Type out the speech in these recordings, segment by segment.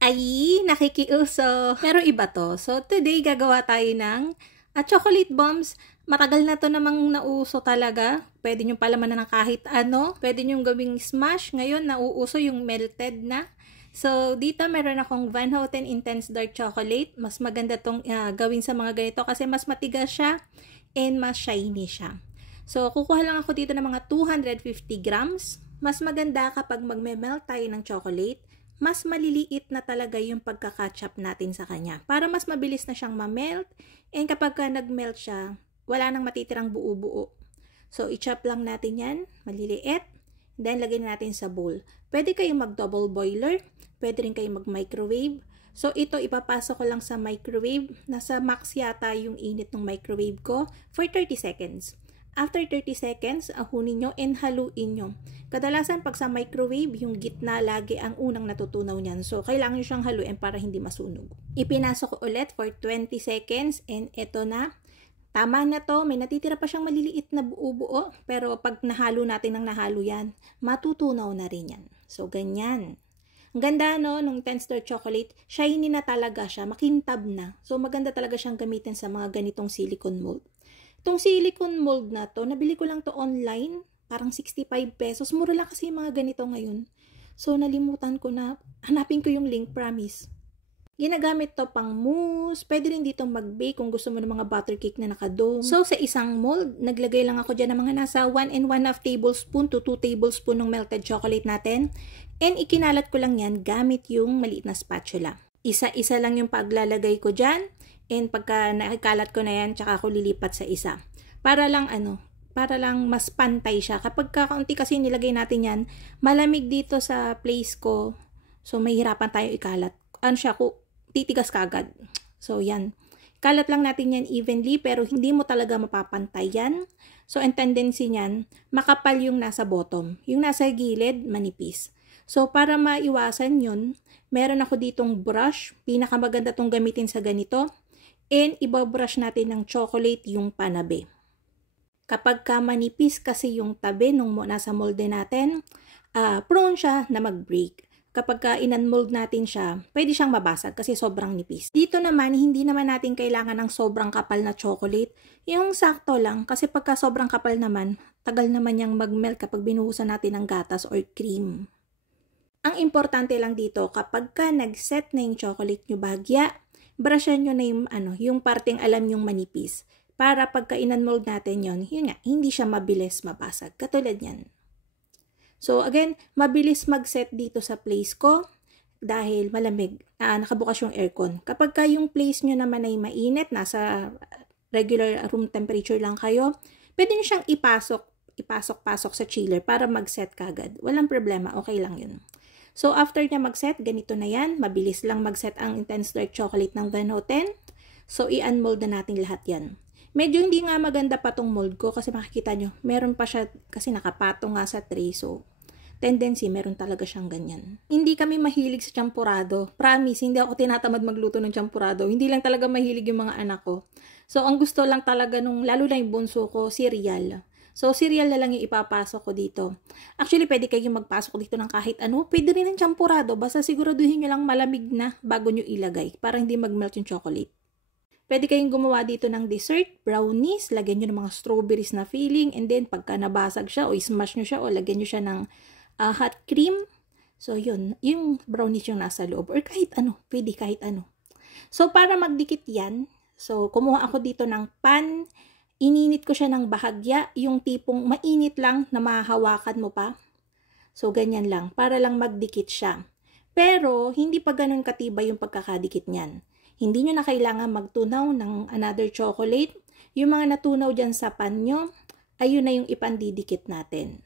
Ay, nakikiuso. Pero iba to. So, today gagawa tayo ng chocolate bombs. Matagal na to namang nauso talaga. Pwede nyo palamanan ng kahit ano. Pwede nyo gawing smash. Ngayon, nauuso yung melted na. So, dito meron akong Van Houten Intense Dark Chocolate. Mas maganda tong gawin sa mga ganito kasi mas matigas siya and mas shiny siya. So, kukuha lang ako dito ng mga 250 grams. Mas maganda kapag magme-melt tayo ng chocolate, mas maliliit na talaga yung pagka-ketchup natin sa kanya. Para mas mabilis na siyang ma-melt. And kapag nag-melt siya, wala nang matitirang buo-buo. So, i-chop lang natin yan, maliliit. Then, lagyan natin sa bowl. Pwede kayong mag-double boiler. Pwede rin kayong mag-microwave. So, ito ipapasok ko lang sa microwave. Nasa max yata yung init ng microwave ko for 30 seconds. After 30 seconds, ahunin nyo and haluin nyo. Kadalasan pag sa microwave, yung gitna lagi ang unang natutunaw niyan. So, kailangan nyo siyang haluin para hindi masunog. Ipinasok ko ulit for 20 seconds and eto na. Tama na to. May natitira pa siyang maliliit na buo-buo. Pero pag nahalo natin ng nahalo yan, matutunaw na rin yan. So, ganyan. Ang ganda no, nung Intense Dark Chocolate, shiny na talaga siya, makintab na. So, maganda talaga siyang gamitin sa mga ganitong silicone mold. Itong silicone mold na to, nabili ko lang to online, parang 65 pesos. Mura lang kasi yung mga ganito ngayon. So, nalimutan ko na, hanapin ko yung link, promise. Ginagamit to pang mousse, pwede rin dito mag-bake kung gusto mo ng mga butter cake na nakadome. So, sa isang mold, naglagay lang ako dyan ng mga nasa 1 and 1/2 tablespoon to 2 tablespoon ng melted chocolate natin. And ikinalat ko lang yan gamit yung maliit na spatula. Isa-isa lang yung paglalagay ko dyan. And pagka nakikalat ko na yan, tsaka ako lilipat sa isa. Para lang mas pantay siya. Kapag kaunti kasi nilagay natin yan, malamig dito sa place ko. So, mahirapan tayo ikalat. Titigas kagad. So, yan. Kalat lang natin yan evenly, pero hindi mo talaga mapapantay yan. So, ang tendency niyan, makapal yung nasa bottom. Yung nasa gilid, manipis. So, para maiwasan yun, meron ako ditong brush. Pinakamaganda tong gamitin sa ganito. And ibabrush natin ng chocolate yung panabe. Kapag manipis kasi yung tabi nung nasa molde natin, prone siya na mag-break. Kapag in-unmold natin siya, pwede siyang mabasag kasi sobrang nipis. Dito naman, hindi naman natin kailangan ng sobrang kapal na chocolate. Yung sakto lang, kasi pagka sobrang kapal naman, tagal naman niyang mag-melt kapag binuhusan natin ng gatas or cream. Ang importante lang dito, kapag nag-set na yung chocolate nyo bahagya, brushan nyo na yung parteng alam yung manipis. Para pagka in-unmold natin yun nga, hindi siya mabilis mabasag. Katulad yan. So again, mabilis mag-set dito sa place ko dahil malamig. Nakabukas yung aircon. Kapag yung place nyo naman ay mainit, nasa regular room temperature lang kayo, pwede nyo siyang ipasok-pasok sa chiller para mag-set kagad. Walang problema, okay lang yun. So, after niya mag-set, ganito na yan. Mabilis lang mag-set ang Intense Dark Chocolate ng Van Houten. So, i-unmold na natin lahat yan. Medyo hindi nga maganda pa tong mold ko kasi makikita nyo, meron pa siya kasi nakapatong nga sa tray. So, tendency, meron talaga siyang ganyan. Hindi kami mahilig sa champurado. Promise, hindi ako tinatamad magluto ng champurado. Hindi lang talaga mahilig yung mga anak ko. So, ang gusto lang talaga lalo na yung bunso ko, cereal. So, cereal na lang yung ipapasok ko dito. Actually, pwede kayong magpasok dito ng kahit ano. Pwede rin ng champurado. Basta siguraduhin nyo lang malamig na bago nyo ilagay para hindi mag-melt yung chocolate. Pwede kayong gumawa dito ng dessert, brownies. Lagyan nyo ng mga strawberries na filling. And then, pagka nabasag siya o smash nyo siya o lagyan nyo siya ng hot cream. So, yun. Yung brownies yung nasa loob. Or kahit ano. Pwede kahit ano. So, para magdikit yan. So, kumuha ako dito ng pan. Ininit ko siya ng bahagya, yung tipong mainit lang na mahahawakan mo pa. So, ganyan lang, para lang magdikit siya. Pero, hindi pa ganun katibay yung pagkakadikit niyan. Hindi nyo na kailangan magtunaw ng another chocolate. Yung mga natunaw dyan sa pan nyo, ayun na yung ipandidikit natin.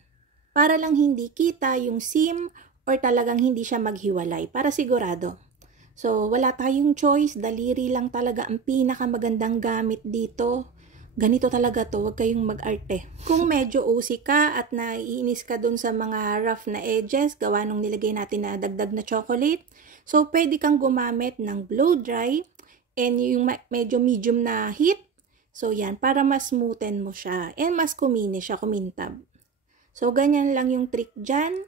Para lang hindi kita yung seam or talagang hindi siya maghiwalay, para sigurado. So, wala tayong choice, daliri lang talaga ang pinakamagandang gamit dito. Ganito talaga to, huwag kayong mag-arte. Kung medyo OC ka at naiinis ka dun sa mga rough na edges, gawa nung nilagay natin na dagdag na chocolate, so pwede kang gumamit ng blow dry and yung medyo medium na heat. So yan, para mas smoothen mo siya and mas kuminis siya, kumintab. So ganyan lang yung trick dyan.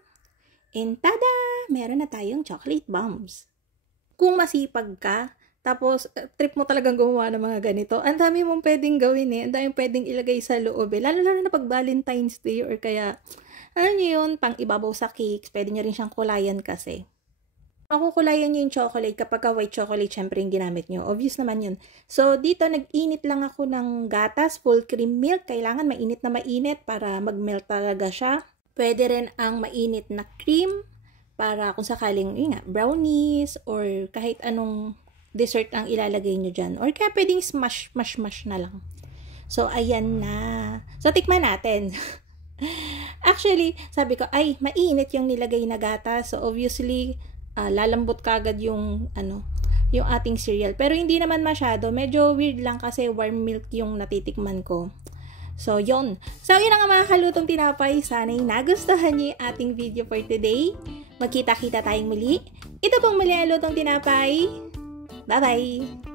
And tada! Meron na tayong chocolate bombs. kung masipag ka, tapos trip mo talagang gumawa ng mga ganito, ang dami mong pwedeng gawin eh. Ang dami pwedeng ilagay sa loob eh. Lalo na pag Valentine's Day or kaya, ano yun, pang ibabaw sa cakes. Pwede nyo rin siyang kulayan kasi. Makukulayan nyo yung chocolate kapag white chocolate, syempre yung ginamit nyo. Obvious naman yun. So, dito, nag-init lang ako ng gatas, full cream milk. Kailangan mainit na mainit para mag-melt talaga siya. Pwede rin ang mainit na cream para kung sakaling, yun nga, brownies or kahit anong dessert ang ilalagay nyo dyan. Or kaya pwedeng smash na lang. So, ayan na. So, tikman natin. Actually, sabi ko, ay, mainit yung nilagay na gatas. So, obviously, lalambot kagad yung, yung ating cereal. Pero hindi naman masyado. Medyo weird lang kasi warm milk yung natitikman ko. So, yon. So, yun ang mga kalutong tinapay. Sana'y nagustuhan niyo yung ating video for today. Magkita-kita tayong muli. Ito pong muli ang lutong tinapay. Bye-bye!